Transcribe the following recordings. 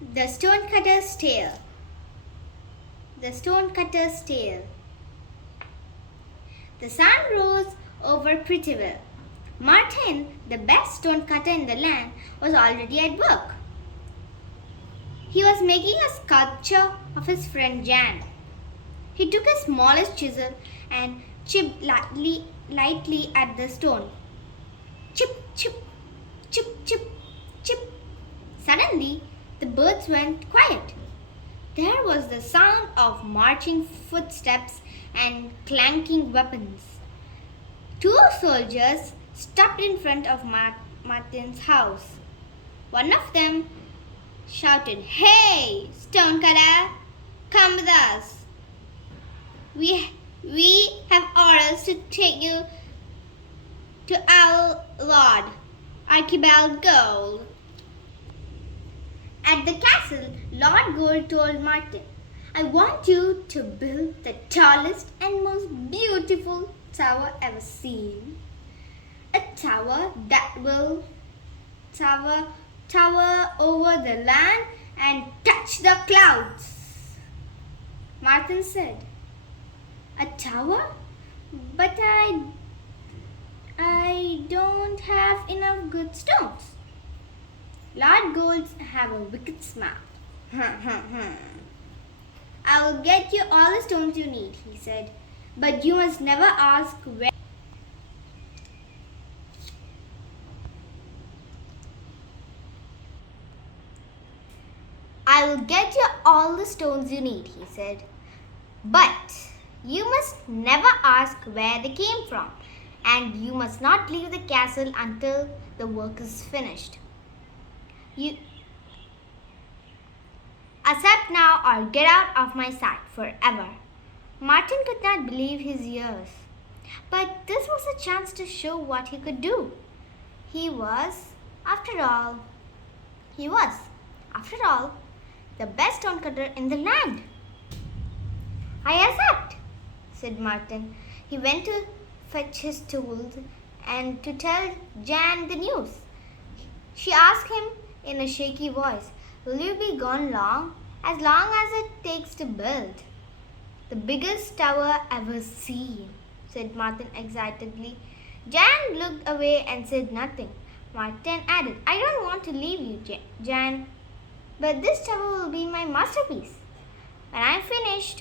The Stonecutter's Tale. The Stonecutter's Tale. The sun rose over Prettyville. Martin, the best stonecutter in the land, was already at work. He was making a sculpture of his friend Jan. He took his smallest chisel and chipped lightly at the stone. Chip, chip, chip, chip, chip. Suddenly, the birds went quiet. There was the sound of marching footsteps and clanking weapons. Two soldiers stopped in front of Martin's house. One of them shouted, "Hey, Stonecutter, come with us. We have orders to take you to our Lord, Archibald Gold." At the castle, Lord Gold told Martin, "I want you to build the tallest and most beautiful tower ever seen. A tower that will tower over the land and touch the clouds." Martin said, "A tower? But I don't have enough good stones." Lord Golds have a wicked smile. "I will get you all the stones you need," he said, "but you must never ask where." "I will get you all the stones you need," he said, "but you must never ask where they came from, and you must not leave the castle until the work is finished. You accept now or get out of my sight forever." Martin could not believe his ears. But this was a chance to show what he could do. He was, after all, the best stonecutter in the land. "I accept," said Martin. He went to fetch his tools and to tell Jan the news. She asked him in a shaky voice, "Will you be gone long?" "As long as it takes to build." "The biggest tower ever seen," said Martin excitedly. Jan looked away and said nothing. Martin added, "I don't want to leave you, Jan, but this tower will be my masterpiece. When I'm finished,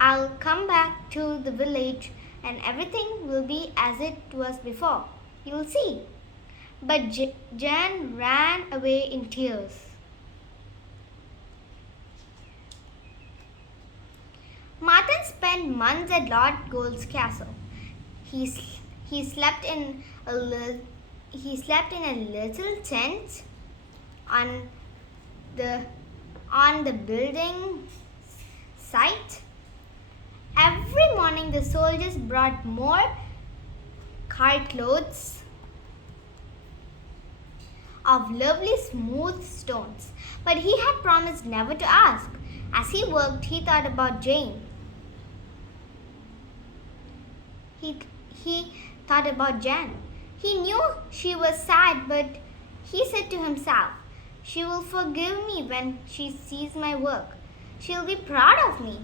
I'll come back to the village and everything will be as it was before. You'll see." But Jan ran away in tears. Martin spent months at Lord Gold's castle. He slept in a little tent on the building site. Every morning the soldiers brought more cartloads of lovely smooth stones, but he had promised never to ask. As he worked, he thought about Jane. He thought about Jan. He knew she was sad, but he said to himself, "She will forgive me when she sees my work. She'll be proud of me."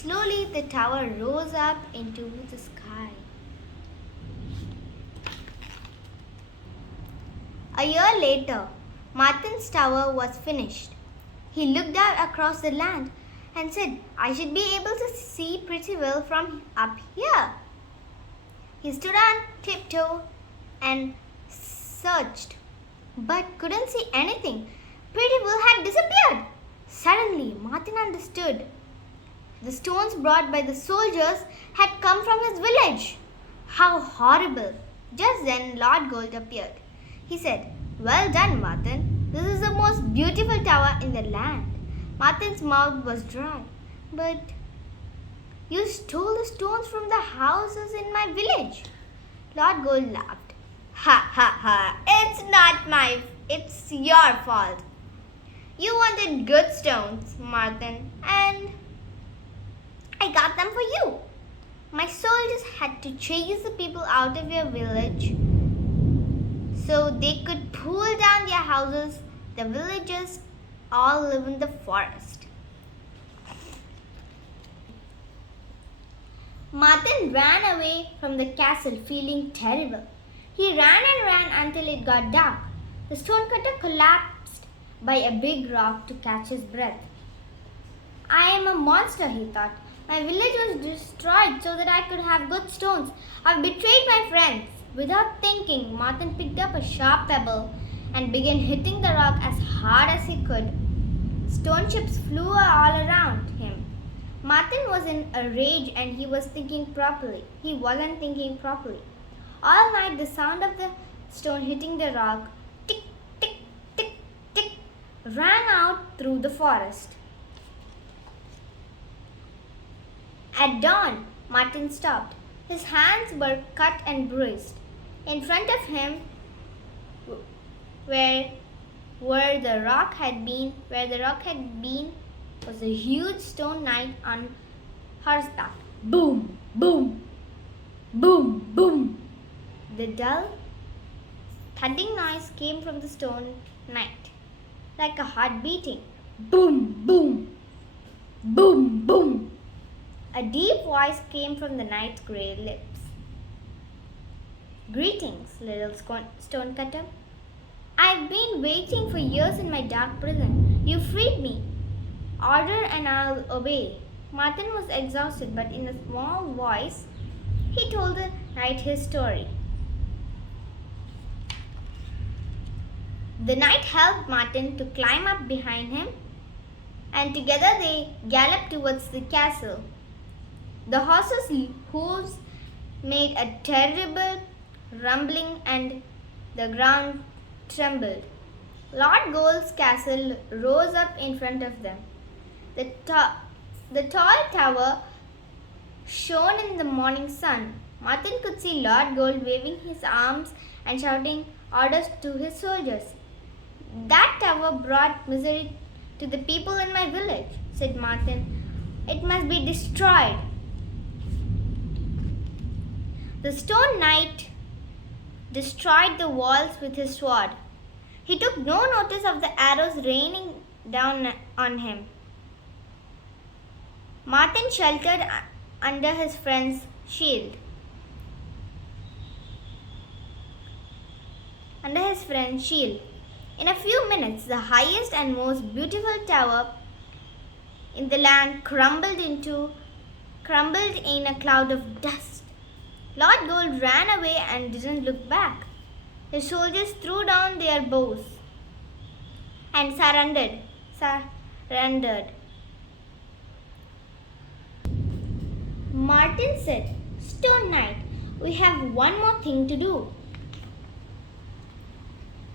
Slowly, the tower rose up into the sky. A year later, Martin's tower was finished. He looked out across the land and said, "I should be able to see Prettyville from up here." He stood on tiptoe and searched, but couldn't see anything. Prettyville had disappeared. Suddenly, Martin understood. The stones brought by the soldiers had come from his village. How horrible! Just then, Lord Gold appeared. He said, "Well done, Martin. This is the most beautiful tower in the land." Martin's mouth was dry. "But you stole the stones from the houses in my village." Lord Gold laughed. "Ha ha ha! It's your fault. You wanted good stones, Martin, and I got them for you. My soldiers had to chase the people out of your village so they could pull down their houses. The villagers all live in the forest. Martin ran away from the castle feeling terrible. He ran and ran until it got dark. The stonecutter collapsed by a big rock to catch his breath. I am a monster, he thought. My village was destroyed so that I could have good stones. I've betrayed my friends. Without thinking, Martin picked up a sharp pebble and began hitting the rock as hard as he could. Stone chips flew all around him. Martin was in a rage and he wasn't thinking properly. All night, the sound of the stone hitting the rock, tick, tick, tick, tick, rang out through the forest. At dawn, Martin stopped. His hands were cut and bruised. In front of him, where the rock had been, was a huge stone knight on horseback. Boom, boom, boom, boom. The dull, thudding noise came from the stone knight, like a heart beating. Boom, boom, boom, boom. A deep voice came from the knight's grey lips. Greetings, little stonecutter. I've been waiting for years in my dark prison. You freed me. Order and I'll obey. Martin was exhausted, but in a small voice, he told the knight his story. The knight helped Martin to climb up behind him, and together they galloped towards the castle. The horses' hooves made a terrible rumbling and the ground trembled. Lord Gold's castle rose up in front of them. The tall tower shone in the morning sun. Martin could see Lord Gold waving his arms and shouting orders to his soldiers. That tower brought misery to the people in my village, said Martin. It must be destroyed. The stone knight destroyed the walls with his sword. He took no notice of the arrows raining down on him. Martin sheltered under his friend's shield. In a few minutes, the highest and most beautiful tower in the land crumbled in a cloud of dust. Lord Gold ran away and didn't look back. His soldiers threw down their bows and surrendered. Martin said, Stone Knight, we have one more thing to do.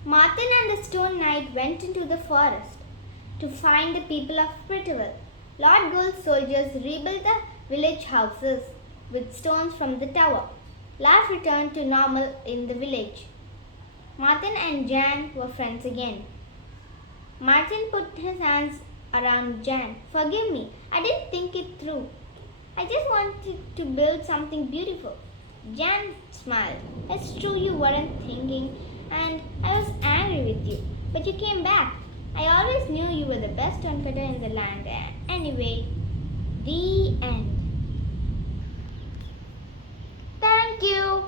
Martin and the Stone Knight went into the forest to find the people of Prettyville. Lord Gold's soldiers rebuilt the village houses with stones from the tower. Life returned to normal in the village. Martin and Jan were friends again. Martin put his hands around Jan. Forgive me, I didn't think it through. I just wanted to build something beautiful. Jan smiled. It's true you weren't thinking, and I was angry with you. But you came back. I always knew you were the best stonecutter in the land. Anyway, the end. Thank you.